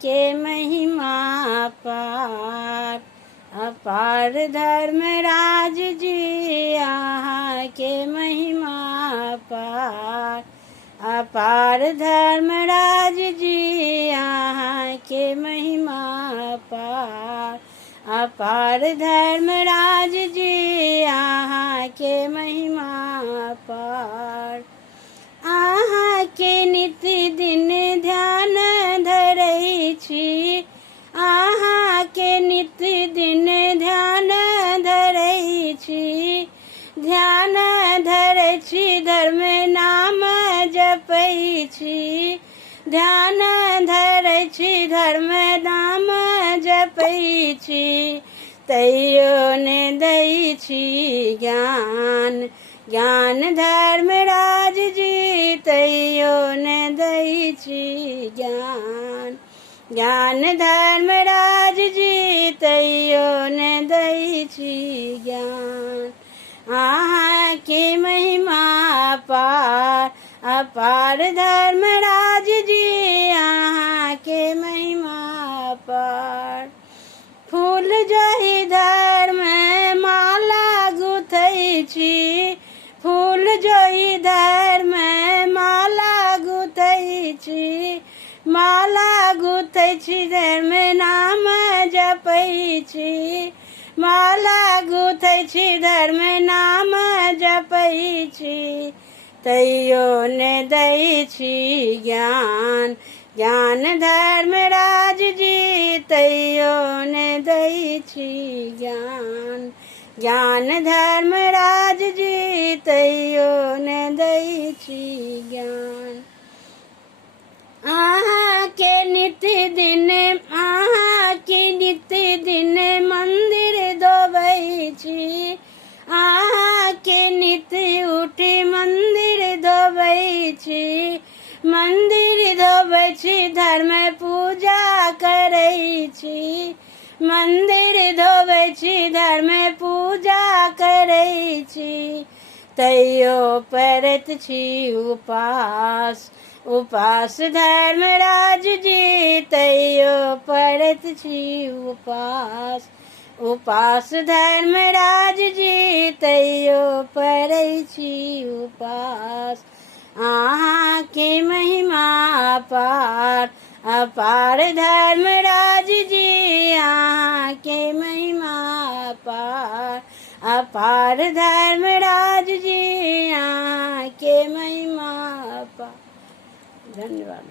के महिमा अपार। अपार धर्मराज जी यहाँ के महिमा अपार। अपार धर्मराज जी यहाँ के महिमा अपार। अपार धर्मराज जी यहाँ के महिमा अपार। आहाँ के नित्य दिन ध्यान धरै छी। आहाँ के नित्य दिन ध्यान धरै छी। ध्यान धरै छी धर्म नाम जपै छी। ध्यान धरै छी धर्म नाम जपै छी। तैयो ने दै छी ज्ञान। ज्ञान धर्मराज जी तैयो ने दै छी ज्ञान। ज्ञान धर्मराज जी तैयो ने दै छी ज्ञान। आहाँ के महिमा अपार। अपार धर्मराज जी आहाँ के महिमा अपार। फूल जहि धर्म माला गुथै छी। फूल जहि धर्म माला गुथै छी। माला गुथै छी धर्म नाम जपै छी। माला गुथै छी धर्म नाम जपै छी। तैयो ने दै छी ज्ञान। ज्ञान धर्मराज जी तैयो ने दै छी ज्ञान। ज्ञान धर्मराज जी तैयो ने दै छी ज्ञान। आहाँ के नित्य दिन आहाँ के नित्य दिन मंदिर धोबै छी। आहाँ के नित्य उठि मंदिर धोबै छी। मंदिर धोबै छी धर्म पूजा करै छी। मंदिर धोबै छी धर्म पूजा करै छी। तैयो परत छी उपास। उपास धर्मराज जी तैयो परत छी उपास। उपास धर्मराज जी तैयो परै छी उपास। आहाँ के महिमा अपार। अपार धर्मराज जी आहाँ के महिमा अपार। अपार धर्मराज जी आहाँ के महिमा अपार। धन्यवाद।